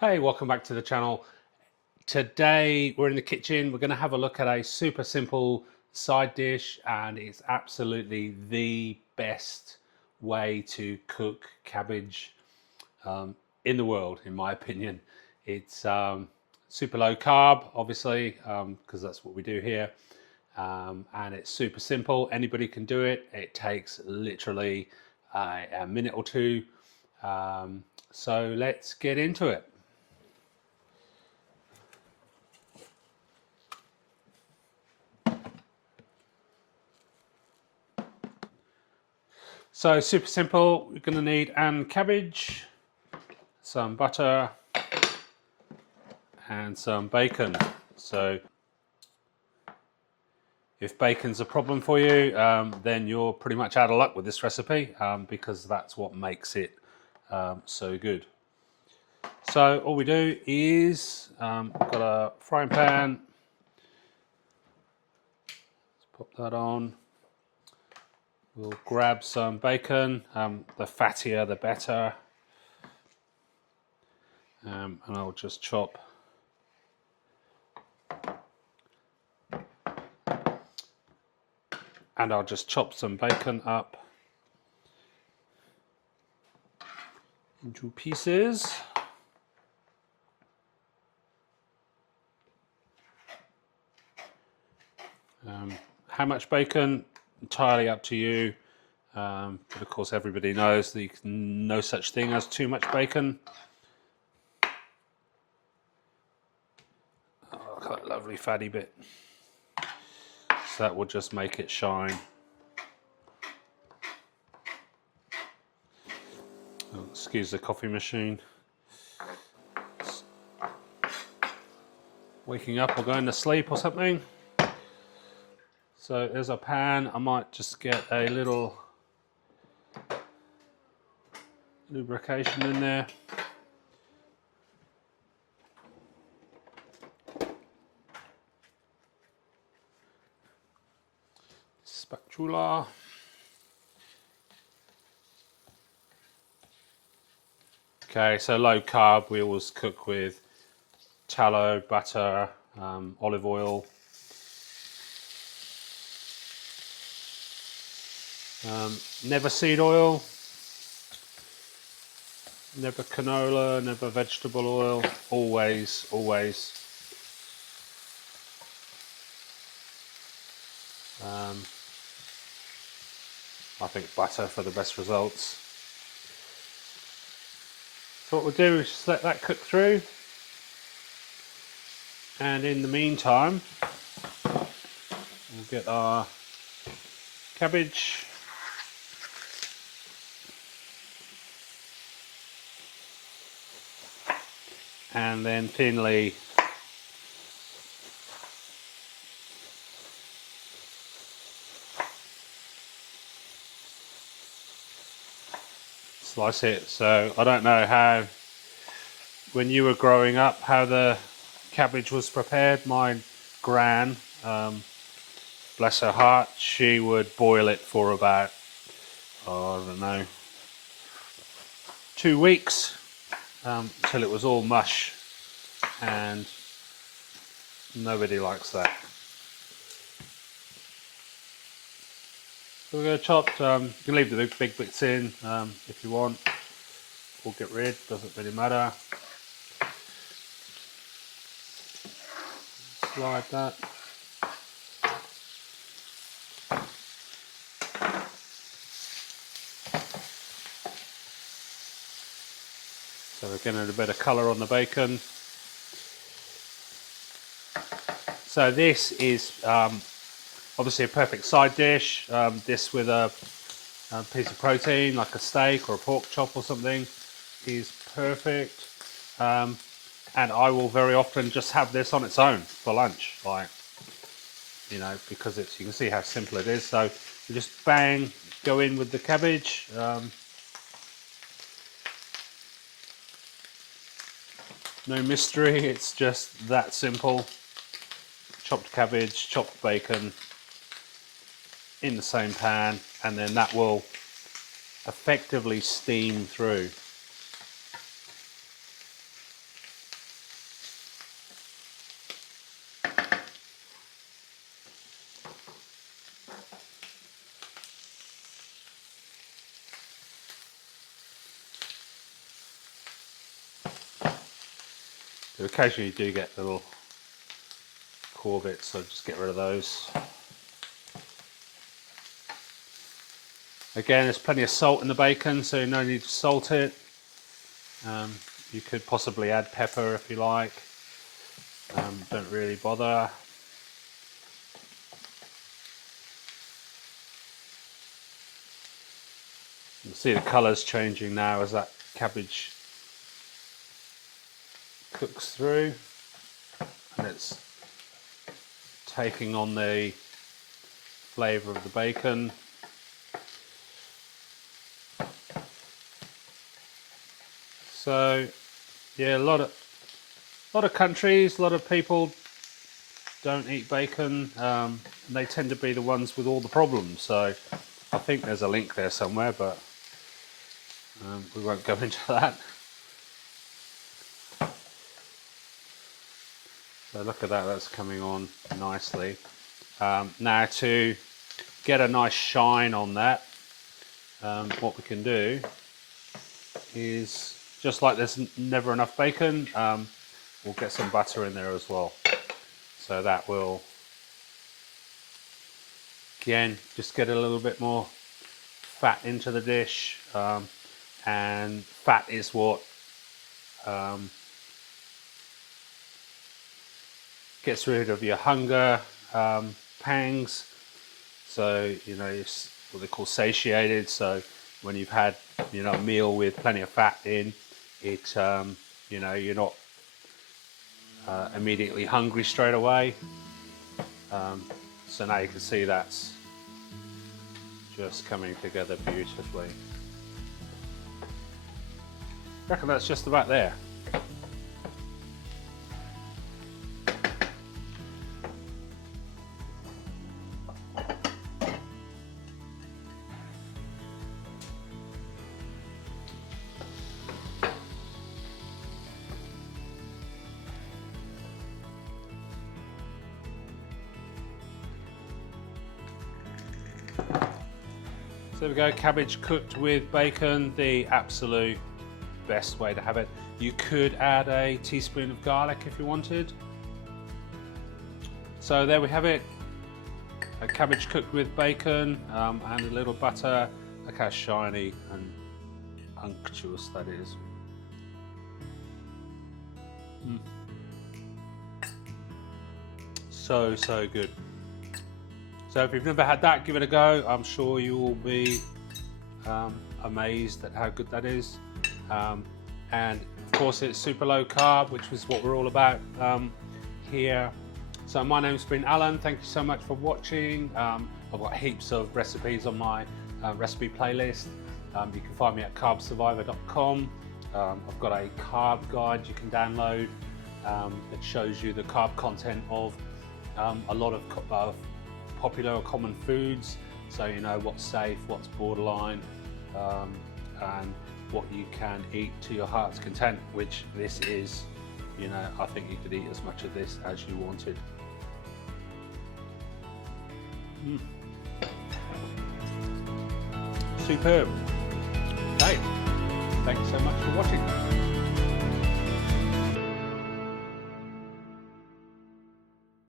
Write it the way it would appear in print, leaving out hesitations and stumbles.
Hey, welcome back to the channel. Today we're in the kitchen. We're going to have a look at a super simple side dish, and it's absolutely the best way to cook cabbage um, in the world, in my opinion. It's super low carb, obviously, because that's what we do here. And it's super simple. Anybody can do it. It takes literally a minute or two. So let's get into it. So super simple. We're going to need an cabbage, some butter, and some bacon. So if bacon's a problem for you, then you're pretty much out of luck with this recipe, because that's what makes it so good. So all we do is got a frying pan. Let's pop that on. We'll grab some bacon. The fattier, the better. And I'll just chop some bacon up into pieces. How much bacon? Entirely up to you. But of course, everybody knows that no such thing as too much bacon. Oh, look at that lovely fatty bit. So that will just make it shine. Oh, excuse the coffee machine. It's waking up or going to sleep or something. So there's a pan. I might just get a little lubrication in there. Spatula. Okay, so low carb, we always cook with tallow, butter, olive oil. Never seed oil, never canola, never vegetable oil, always. I think butter for the best results. So what we'll do is just let that cook through, and in the meantime we'll get our cabbage, and then thinly slice it. So I don't know how, when you were growing up, how the cabbage was prepared. My gran, bless her heart, she would boil it for about, I don't know, 2 weeks, till it was all mush, and nobody likes that. So we're going to chop. You can leave the big bits in if you want, or get rid, doesn't really matter. Slide that. So we're getting a bit of colour on the bacon. So this is obviously a perfect side dish. This with a piece of protein like a steak or a pork chop or something is perfect. And I will very often just have this on its own for lunch, like, you know, because it's, you can see how simple it is. So you just bang, go in with the cabbage. No mystery, it's just that simple. Chopped cabbage, chopped bacon in the same pan, and then that will effectively steam through. Occasionally you do get little core bits, so just get rid of those. Again, there's plenty of salt in the bacon, so no need to salt it. You could possibly add pepper if you like. Don't really bother. You'll see the colours changing now as that cabbage cooks through, and it's taking on the flavour of the bacon. So yeah, a lot of countries, a lot of people don't eat bacon. And they tend to be the ones with all the problems. So I think there's a link there somewhere, but we won't go into that. So look at that, that's coming on nicely. Now to get a nice shine on that, what we can do is, just like there's never enough bacon, we'll get some butter in there as well. So that will, again, just get a little bit more fat into the dish. And fat is what gets rid of your hunger pangs. So, you know, it's what they call satiated. So when you've had, you know, a meal with plenty of fat in it, you know, you're not immediately hungry straight away. So now you can see that's just coming together beautifully. I reckon that's just about there. So there we go, cabbage cooked with bacon, the absolute best way to have it. You could add a teaspoon of garlic if you wanted. So there we have it, a cabbage cooked with bacon and a little butter. Look how shiny and unctuous that is. So good. So if you've never had that, give it a go. I'm sure you will be amazed at how good that is. And of course it's super low carb, which is what we're all about here. So my name's been Alan. Thank you so much for watching. I've got heaps of recipes on my recipe playlist. You can find me at carbsurvivor.com. I've got a carb guide you can download that shows you the carb content of a lot of popular or common foods, so you know what's safe, what's borderline, and what you can eat to your heart's content, which this is. You know, I think you could eat as much of this as you wanted. Superb. Okay, thanks so much for watching.